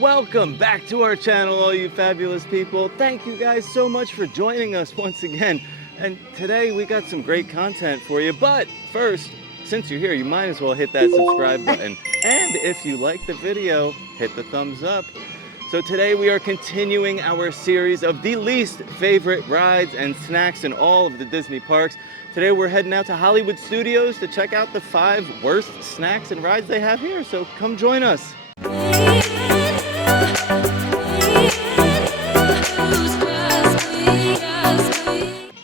Welcome back to our channel, all you fabulous people. Thank you guys so much for joining us once again. And today we got some great content for you. But first, since you're here, you might as well hit that subscribe button. And if you like the video, hit the thumbs up. So today we are continuing our series of the least favorite rides and snacks in all of the Disney parks. Today we're heading out to Hollywood Studios to check out the 5 worst snacks and rides they have here. So come join us.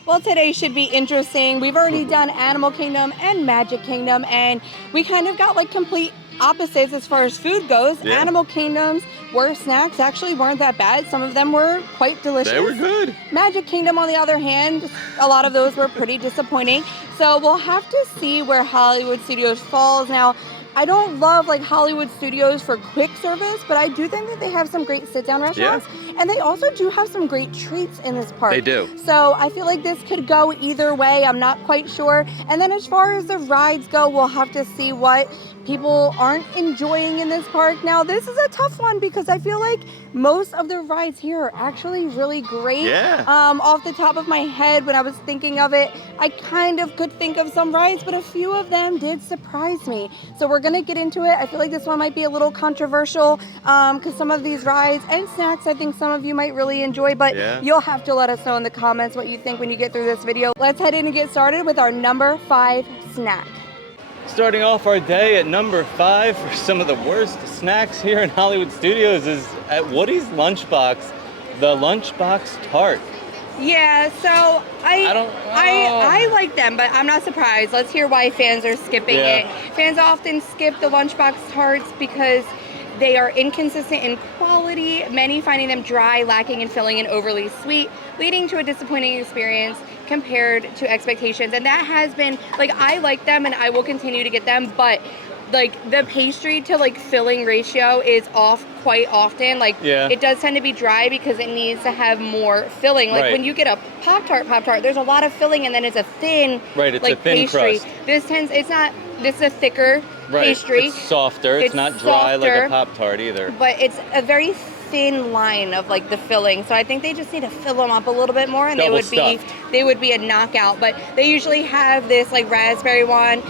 Well, today should be interesting. We've already done Animal Kingdom and Magic Kingdom, and we kind of got like complete opposites as far as food goes. Yeah. Animal Kingdom's worst snacks actually weren't that bad. Some of them were quite delicious. They were good. Magic Kingdom, on the other hand, a lot of those were pretty disappointing. So we'll have to see where Hollywood Studios falls. Now, I don't love like Hollywood Studios for quick service, but I do think that they have some great sit-down restaurants. Yeah. And they also do have some great treats in this park. They do. So I feel like this could go either way. I'm not quite sure. And then as far as the rides go, we'll have to see what people aren't enjoying in this park. Now, this is a tough one because I feel like most of the rides here are actually really great. Yeah. Off the top of my head, when I was thinking of it, I kind of could think of some rides, but a few of them did surprise me. So we're gonna get into it. I feel like this one might be a little controversial because some of these rides and snacks, I think some of you might really enjoy, but you'll have to let us know in the comments what you think when you get through this video. Let's head in and get started with our number 5 snack. Starting off our day at number 5 for some of the worst snacks here in Hollywood Studios is at Woody's Lunchbox, the Lunchbox Tart. Yeah, so I like them, but I'm not surprised. Let's hear why fans are skipping it. Fans often skip the Lunchbox Tarts because they are inconsistent in quality, many finding them dry, lacking in filling, and overly sweet, leading to a disappointing experience compared to expectations. And that has been, like, I like them and I will continue to get them, but like the pastry to like filling ratio is off quite often. Like it does tend to be dry because it needs to have more filling. Like when you get a Pop-Tart, there's a lot of filling and then it's a thin it's like a thin pastry. crust. This is a thicker pastry. It's softer. It's not dry like a Pop-Tart either. But it's a very thin line of like the filling. So I think they just need to fill them up a little bit more and they would be a knockout. But they usually have this like raspberry one.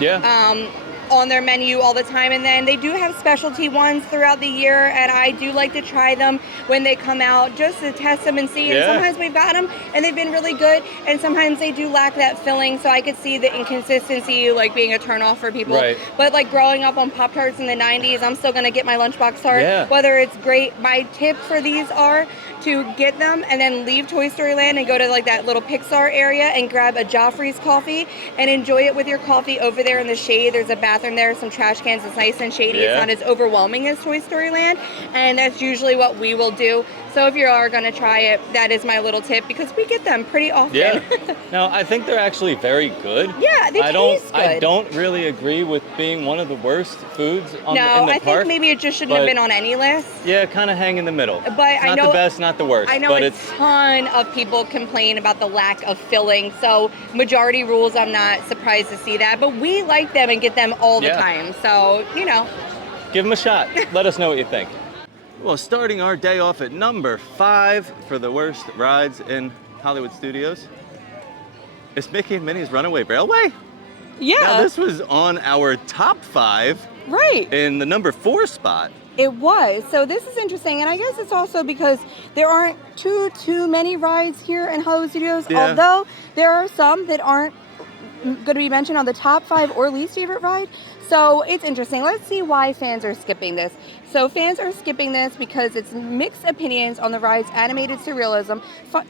On their menu all the time, and then they do have specialty ones throughout the year, and I do like to try them when they come out just to test them and see. And sometimes we've got them and they've been really good, and sometimes they do lack that filling, so I could see the inconsistency like being a turnoff for people. But like growing up on Pop-Tarts in the 90s, I'm still gonna get my Lunchbox Tart whether it's great. My tip for these are to get them and then leave Toy Story Land and go to like that little Pixar area and grab a Joffrey's coffee and enjoy it with your coffee over there in the shade. There's a bathroom there, some trash cans. It's nice and shady. It's not as overwhelming as Toy Story Land, and that's usually what we will do. So if you are going to try it, that is my little tip because we get them pretty often. Now, I think they're actually very good. They taste good. I don't really agree with being one of the worst foods in the park. I think maybe it just shouldn't have been on any list. Yeah, kind of hang in the middle. But I know, not the best, not the worst. I know a ton of people complain about the lack of filling. So majority rules, I'm not surprised to see that. But we like them and get them all the time. So, you know. Give them a shot. Let us know what you think. Well, starting our day off at number 5 for the worst rides in Hollywood Studios, it's Mickey and Minnie's Runaway Railway. Now, this was on our top 5. In the number 4 spot. It was. So this is interesting, and I guess it's also because there aren't too many rides here in Hollywood Studios, although there are some that aren't going to be mentioned on the top 5 or least favorite ride. So it's interesting. Let's see why fans are skipping this. So fans are skipping this because it's mixed opinions on the ride's animated surrealism.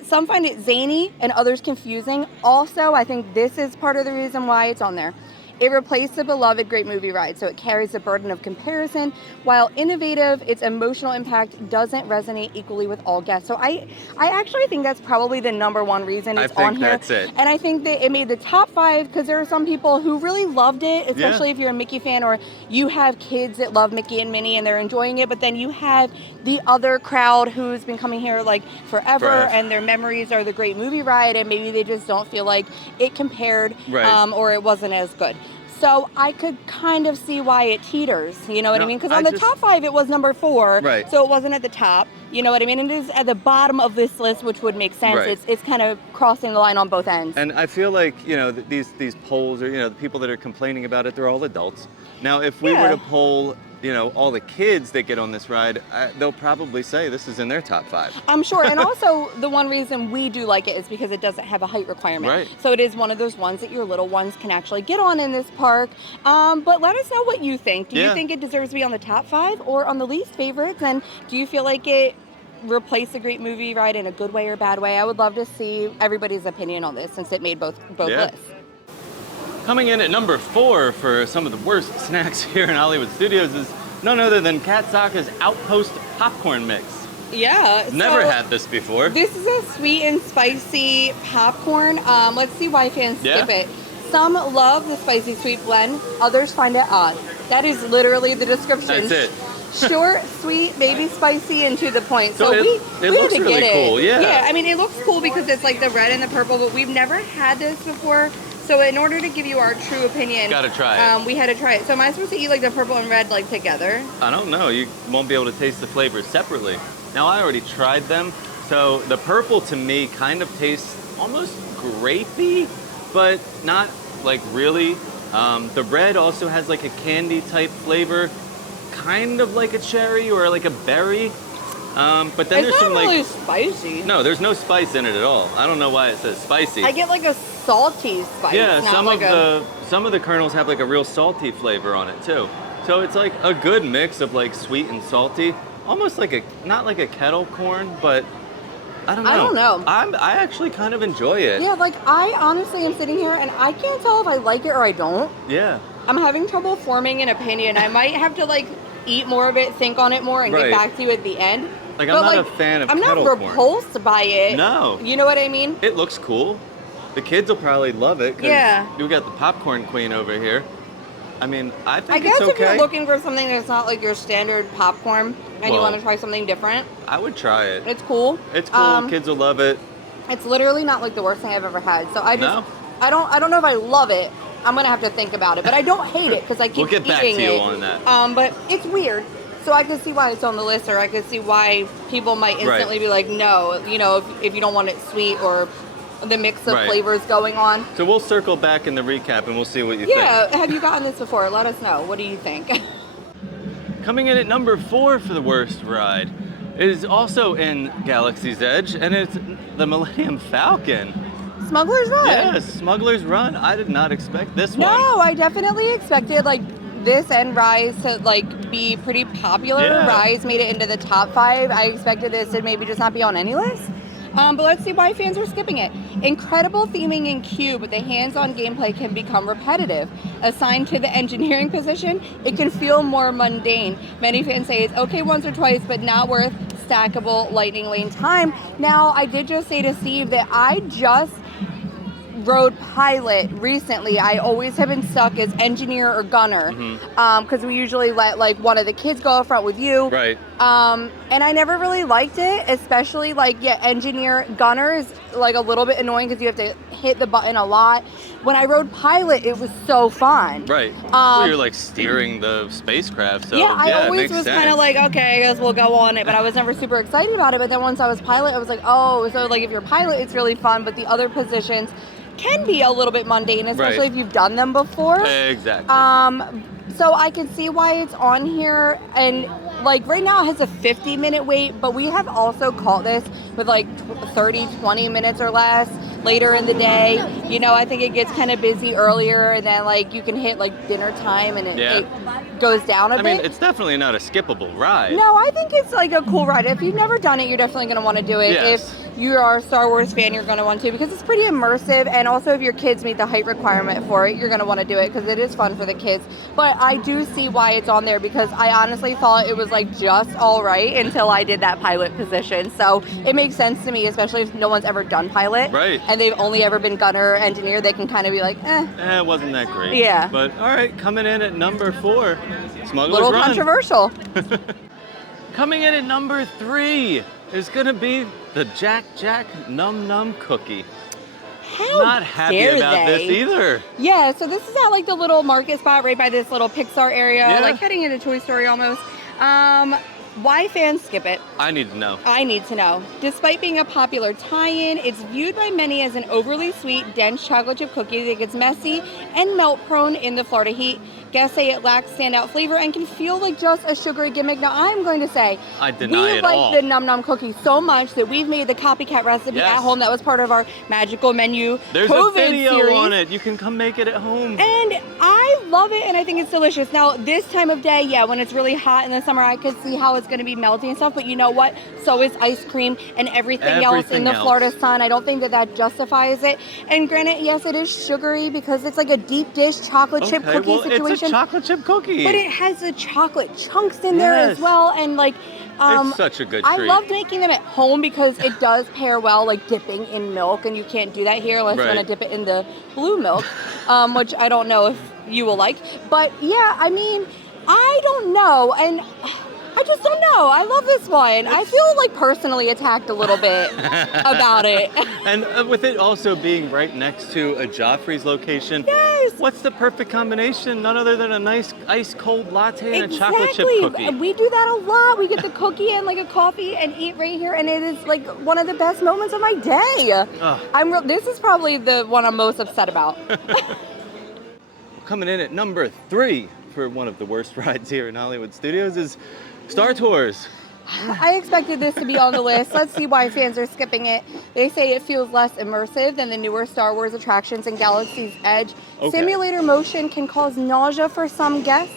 Some find it zany and others confusing. Also, I think this is part of the reason why it's on there. It replaced the beloved Great Movie Ride, so it carries the burden of comparison. While innovative, its emotional impact doesn't resonate equally with all guests. So I actually think that's probably the number one reason it's on here. That's it. And I think that it made the top 5 because there are some people who really loved it, especially if you're a Mickey fan or you have kids that love Mickey and Minnie and they're enjoying it. But then you have the other crowd who's been coming here like forever. And their memories are the Great Movie Ride, and maybe they just don't feel like it compared or it wasn't as good. So I could kind of see why it teeters. You know what I mean? Because on the top 5, it was number 4. Right. So it wasn't at the top. You know what I mean? And it is at the bottom of this list, which would make sense. Right. It's kind of crossing the line on both ends. And I feel like, you know, these polls, or, you know, the people that are complaining about it, they're all adults. Now, if we were to poll, you know, all the kids that get on this ride, they'll probably say this is in their top 5. I'm sure. And also, the one reason we do like it is because it doesn't have a height requirement. Right. So it is one of those ones that your little ones can actually get on in this park. But let us know what you think. Do you think it deserves to be on the top 5 or on the least favorites? And do you feel like it replaced a great movie ride in a good way or bad way? I would love to see everybody's opinion on this since it made both lists. Coming in at number 4 for some of the worst snacks here in Hollywood Studios is none other than Kat Saka's Outpost popcorn mix. Yeah. Never had this before. This is a sweet and spicy popcorn. Let's see why fans skip it. Some love the spicy sweet blend. Others find it odd. That is literally the description. That's it. Short, sweet, maybe spicy, and to the point. So we looks had to really get cool. it. Yeah. Yeah, I mean, it looks cool because it's like the red and the purple, but we've never had this before. So in order to give you our true opinion, gotta try it. We had to try it. So am I supposed to eat like the purple and red like together? I don't know. You won't be able to taste the flavors separately. Now, I already tried them. So the purple to me kind of tastes almost grapey, but not like really. The red also has like a candy type flavor, kind of like a cherry or like a berry. But then there's some really like spicy. No, there's no spice in it at all. I don't know why it says spicy. I get like a salty spice. Yeah, not some of the kernels have like a real salty flavor on it too. So it's like a good mix of like sweet and salty, almost like not like a kettle corn, but I don't know. I actually kind of enjoy it. Yeah, like I honestly am sitting here and I can't tell if I like it or I don't. Yeah. I'm having trouble forming an opinion. I might have to like eat more of it, think on it more, and get back to you at the end. Like, I'm not a fan of kettle corn. I'm not repulsed by it. No. You know what I mean? It looks cool. The kids will probably love it. Yeah. We got the popcorn queen over here. I mean, I think I guess it's okay. if you're looking for something that's not like your standard popcorn and you want to try something different, I would try it. It's cool. It's cool. Kids will love it. It's literally not like the worst thing I've ever had. So I don't know if I love it. I'm gonna have to think about it, but I don't hate it because I keep eating it. We'll get back to you on that. But it's weird. So I could see why it's on the list, or I could see why people might instantly be like, no, you know, if you don't want it sweet or the mix of flavors going on. So we'll circle back in the recap and we'll see what you think. Yeah, have you gotten this before? Let us know. What do you think? Coming in at number 4 for the worst ride is also in Galaxy's Edge, and it's the Millennium Falcon. Smugglers Run. Yes, Smugglers Run. I did not expect this one. No, I definitely expected like this and Rise to like be pretty popular. Yeah. Rise made it into the top 5. I expected this to maybe just not be on any list. But let's see why fans are skipping it. Incredible theming in queue, but the hands-on gameplay can become repetitive. Assigned to the engineering position, it can feel more mundane. Many fans say it's okay once or twice, but not worth stackable lightning lane time. Now, I did just say to Steve that I just rode pilot recently. I always have been stuck as engineer or gunner because we usually let like one of the kids go up front with you. Right. And I never really liked it, especially like engineer gunner is like a little bit annoying because you have to hit the button a lot. When I rode pilot, it was so fun. Right. Well, you're like steering the spacecraft, so I always it was makes kind of like, okay, I guess we'll go on it, but I was never super excited about it. But then once I was pilot, I was like, oh, so like if you're pilot, it's really fun, but the other positions can be a little bit mundane, especially if you've done them before. Exactly. So I can see why it's on here, and like right now it has a 50-minute wait, but we have also caught this with like 20 minutes or less later in the day. You know, I think it gets kind of busy earlier, and then like you can hit like dinner time and it goes down a bit. I mean, it's definitely not a skippable ride. No, I think it's like a cool ride. If you've never done it, you're definitely going to want to do it. Yes. If you are a Star Wars fan, you're going to want to, because it's pretty immersive, and also if your kids meet the height requirement for it, you're going to want to do it because it is fun for the kids. But I do see why it's on there, because I honestly thought it was like just all right until I did that pilot position. So it makes sense to me, especially if no one's ever done pilot. Right. And they've only ever been gunner, engineer. They can kind of be like, it wasn't that great. Yeah. But all right, coming in at number 4, Smugglers little Run. controversial. Coming in at number 3 is gonna be the Jack Jack Num Num Cookie. not happy about this either. Yeah, so this is at like the little market spot right by this little Pixar area, like heading into Toy Story almost. Why fans skip it? I need to know. I need to know. Despite being a popular tie-in, it's viewed by many as an overly sweet, dense chocolate chip cookie that gets messy and melt-prone in the Florida heat. Guests say it lacks standout flavor and can feel like just a sugary gimmick. Now, I'm going to say, I deny it all. we like the Num Num cookie so much that we've made the copycat recipe at home. That was part of our magical menu There's COVID a video series. on it. You can come make it at home. And I love it, and I think it's delicious. Now, this time of day, when it's really hot in the summer, I could see how it's going to be melting and stuff, but you know what? So is ice cream and everything else in the Florida sun. I don't think that justifies it. And granted, yes, it is sugary because it's like a deep dish chocolate chip cookie situation. It's a chocolate chip cookie. But it has the chocolate chunks in there as well, and like it's such a good treat. I loved making them at home because it does pair well, like dipping in milk, and you can't do that here unless you want to dip it in the blue milk, which I don't know if you will like. But yeah, I mean, I don't know, and I just don't know. I love this one. I feel like personally attacked a little bit about it. And with it also being right next to a Joffrey's location, what's the perfect combination? None other than a nice ice-cold latte and a chocolate chip cookie. We do that a lot. We get the cookie and like a coffee and eat right here, and it is like one of the best moments of my day. This is probably the one I'm most upset about. Coming in at number 3 for one of the worst rides here in Hollywood Studios is Star Tours. I expected this to be on the list. Let's see why fans are skipping it. They say it feels less immersive than the newer Star Wars attractions in Galaxy's Edge. Simulator motion can cause nausea for some guests.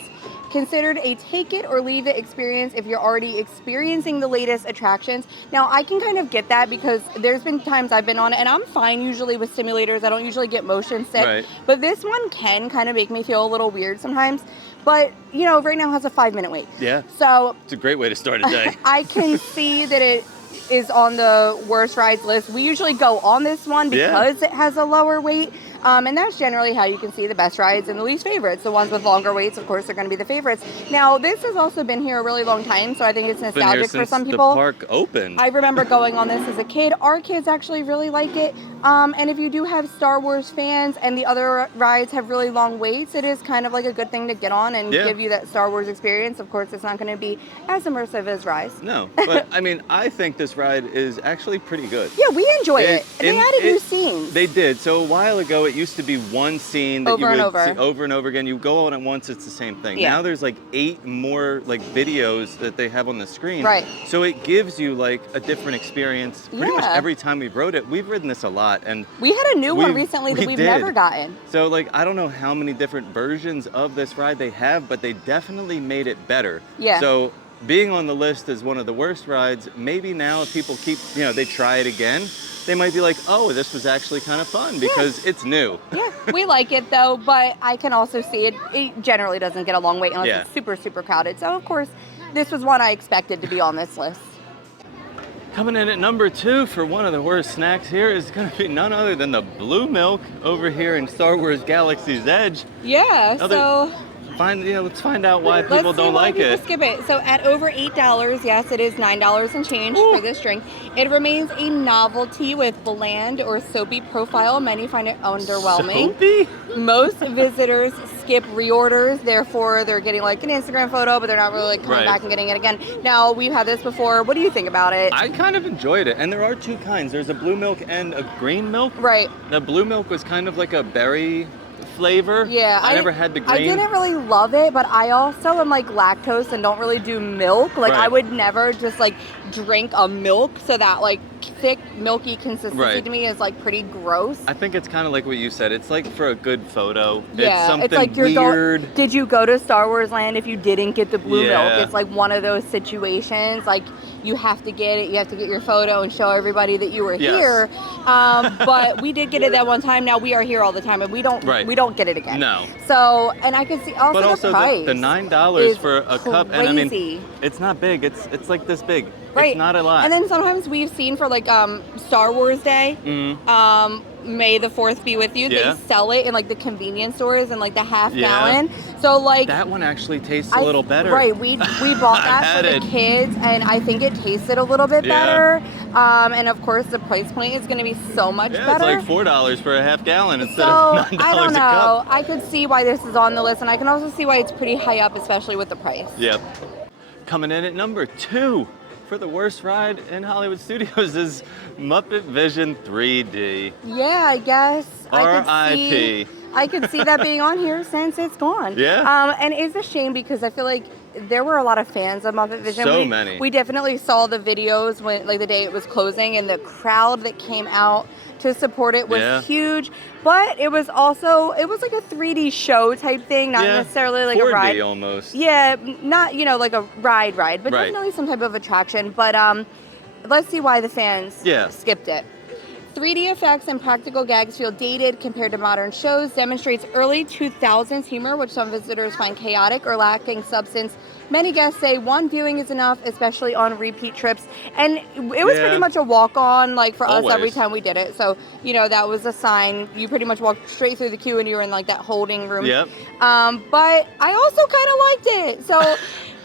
Considered a take it or leave it experience if you're already experiencing the latest attractions. Now, I can kind of get that because there's been times I've been on it, and I'm fine usually with simulators. I don't usually get motion sick. But this one can kind of make me feel a little weird sometimes. But, you know, right now it has a 5-minute wait. Yeah. So it's a great way to start a day. I can see that it is on the worst rides list. We usually go on this one because it has a lower wait. And that's generally how you can see the best rides and the least favorites. The ones with longer waits, of course, are going to be the favorites. Now, this has also been here a really long time, so I think it's nostalgic for some people. The park opened. I remember going on this as a kid. Our kids actually really like it. And if you do have Star Wars fans and the other rides have really long waits, it is kind of like a good thing to get on and give you that Star Wars experience. Of course, it's not going to be as immersive as Rise. No, but I mean, I think this ride is actually pretty good. Yeah, we enjoy it. And they added new scenes. They did. So a while ago, it used to be one scene that you would see over and over again. You go on it once, it's the same thing. Now there's like 8 more like videos that they have on the screen. So it gives you like a different experience pretty much every time we've rode it. We've ridden this a lot, and we had a new one recently that we've never gotten. So like, I don't know how many different versions of this ride they have, but they definitely made it better. So being on the list as one of the worst rides, maybe now if people keep, they try it again, they might be like, oh, this was actually kind of fun because it's new. We like it though, but I can also see it generally doesn't get a long wait unless it's super, super crowded. So of course, this was one I expected to be on this list. Coming in at number 2 for one of the worst snacks here is going to be none other than the blue milk over here in Star Wars Galaxy's Edge. Let's find out why people don't like it. Skip it. So at over $8, yes, it is $9 and change for this drink. It remains a novelty with bland or soapy profile. Many find it underwhelming. Soapy? Most visitors skip reorders, therefore they're getting like an Instagram photo, but they're not really like coming back and getting it again. Now, we've had this before. What do you think about it? I kind of enjoyed it, and there are 2 kinds. There's a blue milk and a green milk. The blue milk was kind of like a berry flavor. I never had the green. I didn't really love it, but I also am like lactose and don't really do milk. Like I would never just like drink a milk, so that like thick milky consistency to me is like pretty gross. I think it's kind of like what you said. It's like for a good photo. Yeah, it's something it's like weird. Did you go to Star Wars Land if you didn't get the blue milk? It's like one of those situations. Like you have to get it. You have to get your photo and show everybody that you were here. But we did get it that one time. Now we are here all the time, and we don't get it again. No. So, and I can see also, the price. The $9 for a cup, and I mean, it's not big. It's like this big. It's not a lot. And then sometimes we've seen for like Star Wars Day, May the 4th be with you. They sell it in like the convenience stores in like the half gallon. So like that one actually tastes a little better. We bought that for the kids, and I think it tasted a little bit better. And of course, the price point is going to be so much better. It's like $4 for a half gallon instead so, of $9 I don't a know. cup. I could see why this is on the list, and I can also see why it's pretty high up, especially with the price. Yep. Coming in at number 2 for the worst ride in Hollywood Studios is Muppet Vision 3D. Yeah, I guess. R.I.P. I could see that being on here since it's gone. Yeah. And it's a shame because I feel like there were a lot of fans of Muppet Vision. So many. We definitely saw the videos when, like, the day it was closing, and the crowd that came out to support it was huge. But it was also, it was like a 3D show type thing, not necessarily like 4D a ride. Almost. Yeah, not, you know, like a ride, but definitely some type of attraction. But let's see why the fans skipped it. 3D effects and practical gags feel dated compared to modern shows, demonstrates early 2000s humor, which some visitors find chaotic or lacking substance. Many guests say one viewing is enough, especially on repeat trips. And it was pretty much a walk-on, like, for us every time we did it. So, you know, that was a sign. You pretty much walked straight through the queue and you were in, like, that holding room. Yep. But I also kind of liked it. So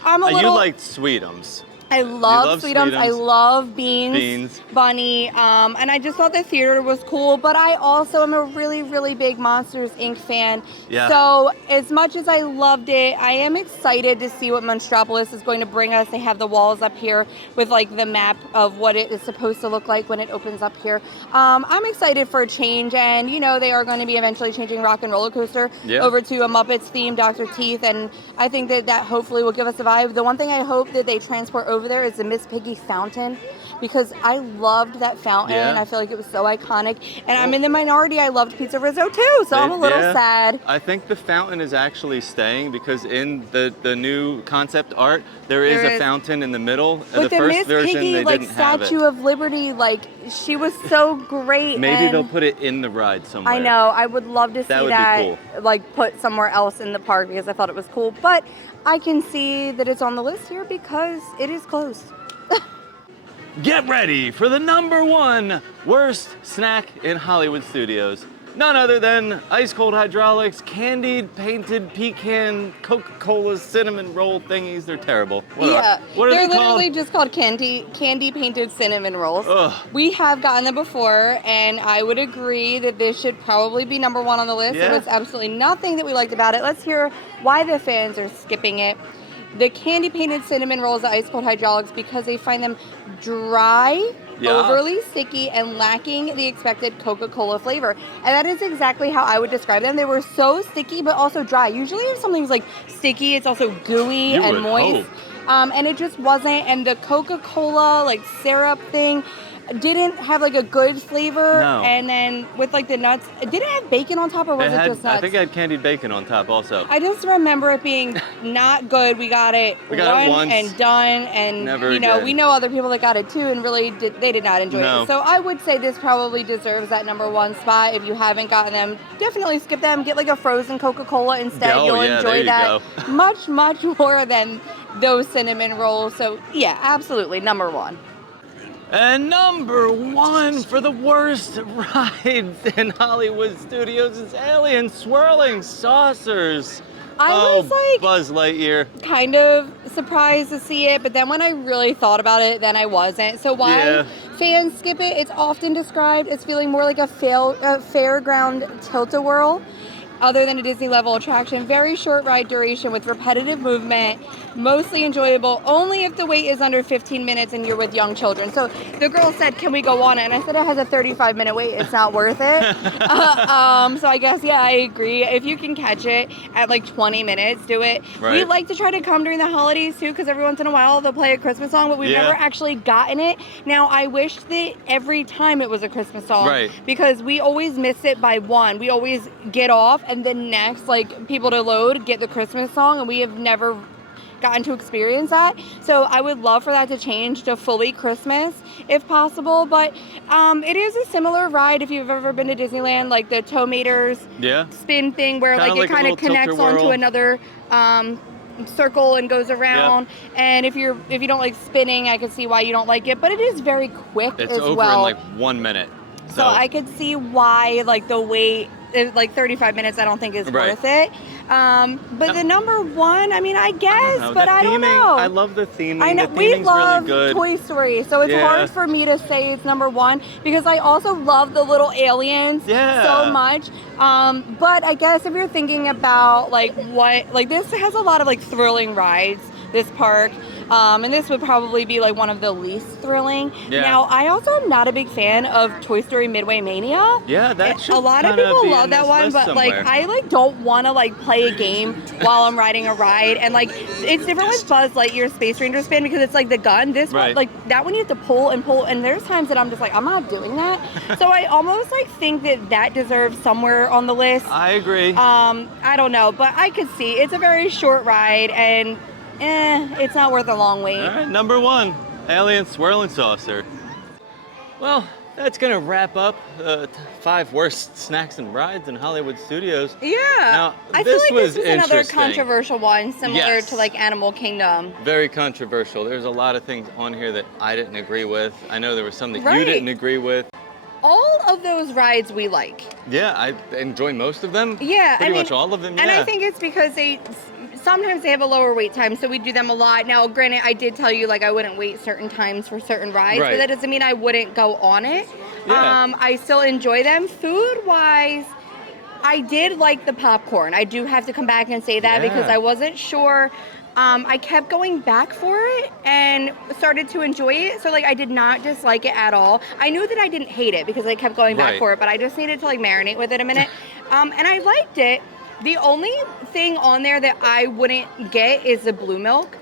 I'm a little... You liked Sweetums. I love Sweetums. I love Beans. Bunny. And I just thought the theater was cool. But I also am a really, really big Monsters, Inc. fan. Yeah. So as much as I loved it, I am excited to see what Monstropolis is going to bring us. They have the walls up here with, like, the map of what it is supposed to look like when it opens up here. I'm excited for a change. And, you know, they are going to be eventually changing Rock and Roller Coaster over to a Muppets theme, Dr. Teeth. And I think that hopefully will give us a vibe. The one thing I hope that they transport over there is the Miss Piggy fountain, because I loved that fountain. I feel like it was so iconic, and I'm in the minority. I loved Pizza Rizzo too, so I'm a little sad. I think the fountain is actually staying, because in the new concept art there is a fountain in the middle. But the first Miss version Piggy, they like, didn't have it. Statue of Liberty, like, she was so great. Maybe they'll put it in the ride somewhere. I know. I would love to see that be cool. like, put somewhere else in the park, because I thought it was cool. But I can see that it's on the list here because it is closed. Get ready for the number 1 worst snack in Hollywood Studios. None other than ice cold hydraulics, candied painted pecan Coca-Cola cinnamon roll thingies. They're terrible. What are they're they literally called? just called candy painted cinnamon rolls. Ugh. We have gotten them before, and I would agree that this should probably be number 1 on the list. There was absolutely nothing that we liked about it. Let's hear why the fans are skipping it. The candy painted cinnamon rolls are ice cold hydraulics because they find them dry, overly sticky, and lacking the expected Coca-Cola flavor. And that is exactly how I would describe them. They were so sticky, but also dry. Usually if something's, like, sticky, it's also gooey and moist. And it just wasn't. And the Coca-Cola, like, syrup thing didn't have, like, a good flavor. No. And then with, like, the nuts, did it have bacon on top, or was it just nuts? I think it had candied bacon on top also. I just remember it being not good. We got it once and done, and never again. We know other people that got it too, and really they did not enjoy it. So I would say this probably deserves that number 1 spot. If you haven't gotten them, definitely skip them. Get, like, a frozen Coca-Cola instead. You'll enjoy that much, much more than those cinnamon rolls. So yeah, absolutely number 1. And number 1 for the worst rides in Hollywood Studios is Alien Swirling Saucers. I was, like, Buzz Lightyear. Kind of surprised to see it, but then when I really thought about it, then I wasn't. So why fans skip it? It's often described as feeling more like a fairground tilt-a-whirl, other than a Disney level attraction. Very short ride duration with repetitive movement, mostly enjoyable only if the wait is under 15 minutes and you're with young children. So the girl said, can we go on it? And I said, it has a 35-minute wait. It's not worth it. So I guess, I agree. If you can catch it at, like, 20 minutes, do it. Right. We like to try to come during the holidays too, because every once in a while they'll play a Christmas song, but we've never actually gotten it. Now, I wish that every time it was a Christmas song, because we always miss it by 1. We always get off, and then next, like, people to load get the Christmas song, and we have never gotten to experience that. So I would love for that to change to fully Christmas if possible. But it is a similar ride if you've ever been to Disneyland, like the Tow Maters spin thing, where kinda like it kind of connects onto another circle and goes around. And if you don't like spinning, I can see why you don't like it, but it is very quick. It's as over well. in like 1 minute. So I could see why, like, the wait like 35 minutes I don't think is worth it. But the number one, I mean, I guess, but I don't know. I love the theming. I know, the theming's we love really good. Toy Story, so it's hard for me to say it's number one because I also love the little aliens so much. But I guess if you're thinking about like this has a lot of like thrilling rides, this park. And this would probably be like one of the least thrilling. Now, I also am not a big fan of Toy Story Midway Mania. Yeah, that should a lot of people love that one, but somewhere. like I like don't want to like play a game while I'm riding a ride. And like it's different with Buzz Lightyear Space Ranger Spin because it's like the gun. This one, like that one, you have to pull and pull. And there's times that I'm just like, I'm not doing that. So I almost like think that deserves somewhere on the list. I agree. I don't know, but I could see it's a very short ride and. It's not worth a long wait. All right, number one, Alien Swirling Saucer. Well, that's gonna wrap up 5 worst snacks and rides in Hollywood studios. Yeah. Now, I feel like this was another controversial one, similar to like Animal Kingdom. Very controversial. There's a lot of things on here that I didn't agree with. I know there were some that you didn't agree with. All of those rides we like. Yeah, I enjoy most of them. Yeah, pretty much all of them. And I think it's because sometimes they have a lower wait time, so we do them a lot. Now, granted, I did tell you like I wouldn't wait certain times for certain rides, but that doesn't mean I wouldn't go on it. Yeah. I still enjoy them. Food-wise, I did like the popcorn. I do have to come back and say that because I wasn't sure. I kept going back for it and started to enjoy it. So like I did not dislike it at all. I knew that I didn't hate it because I kept going back for it, but I just needed to like marinate with it a minute. And I liked it. The only thing on there that I wouldn't get is the blue milk.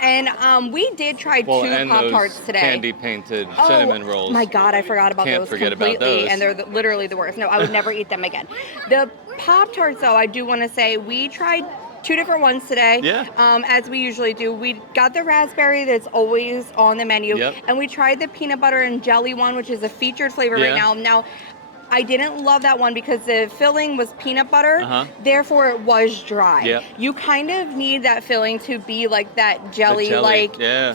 And we did try 2 Pop-Tarts today. Candy painted cinnamon rolls. Oh my God, I forgot about those completely. About those. And they're literally the worst. No, I would never eat them again. The Pop-Tarts though, I do want to say we tried 2 different ones today. As we usually do. We got the raspberry that's always on the menu. And we tried the peanut butter and jelly one, which is a featured flavor right now. Now, I didn't love that one because the filling was peanut butter, therefore it was dry. You kind of need that filling to be like that jelly.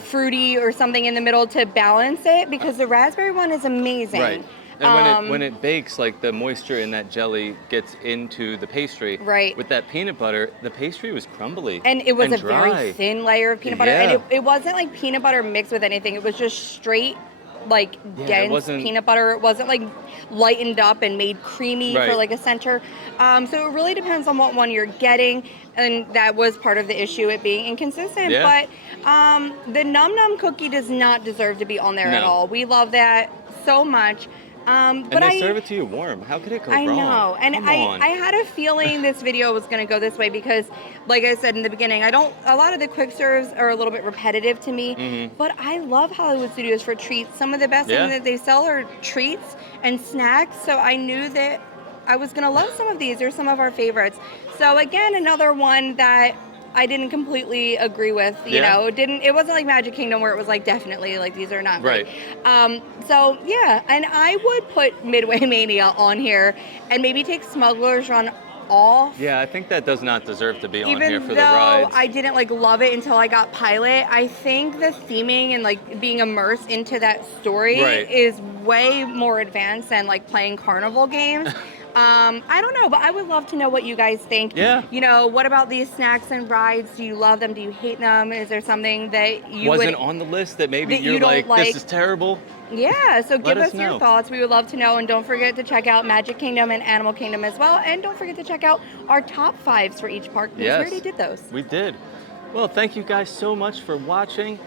Fruity or something in the middle to balance it because the raspberry one is amazing. And when it bakes, like the moisture in that jelly gets into the pastry. With that peanut butter, the pastry was crumbly. And it was a very thin layer of peanut butter. And it wasn't like peanut butter mixed with anything. It was just straight, like dense peanut butter. It wasn't like lightened up and made creamy for like a center. So it really depends on what one you're getting. And that was part of the issue, it being inconsistent. But the Num Num cookie does not deserve to be on there at all. We love that so much. But they serve it to you warm. How could it go wrong? I know. And I had a feeling this video was going to go this way because, like I said in the beginning, a lot of the quick serves are a little bit repetitive to me. But I love Hollywood Studios for treats. Some of the best things that they sell are treats and snacks. So I knew that I was going to love some of these. They're some of our favorites. So again, another one that I didn't completely agree with, you know, it wasn't like Magic Kingdom where it was like definitely like these are not great. So yeah, and I would put Midway Mania on here and maybe take Smugglers Run off. Yeah, I think that does not deserve to be on here for the rides. rides. I didn't like love it until I got Pilot. I think the theming and like being immersed into that story is way more advanced than like playing carnival games. I don't know, but I would love to know what you guys think. You know, what about these snacks and rides? Do you love them? Do you hate them? Is there something that you wasn't on the list that maybe you're like, this is terrible? Yeah, so give us your thoughts. We would love to know. And don't forget to check out Magic Kingdom and Animal Kingdom as well. And don't forget to check out our top 5s for each park. Because we already did those. We did. Well, thank you guys so much for watching.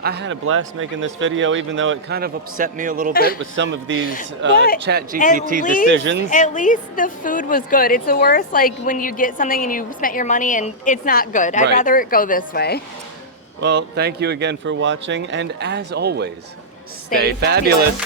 I had a blast making this video, even though it kind of upset me a little bit with some of these ChatGPT decisions. At least the food was good. It's the worst, like when you get something and you spent your money and it's not good. I'd rather it go this way. Well, thank you again for watching, and as always, stay fabulous.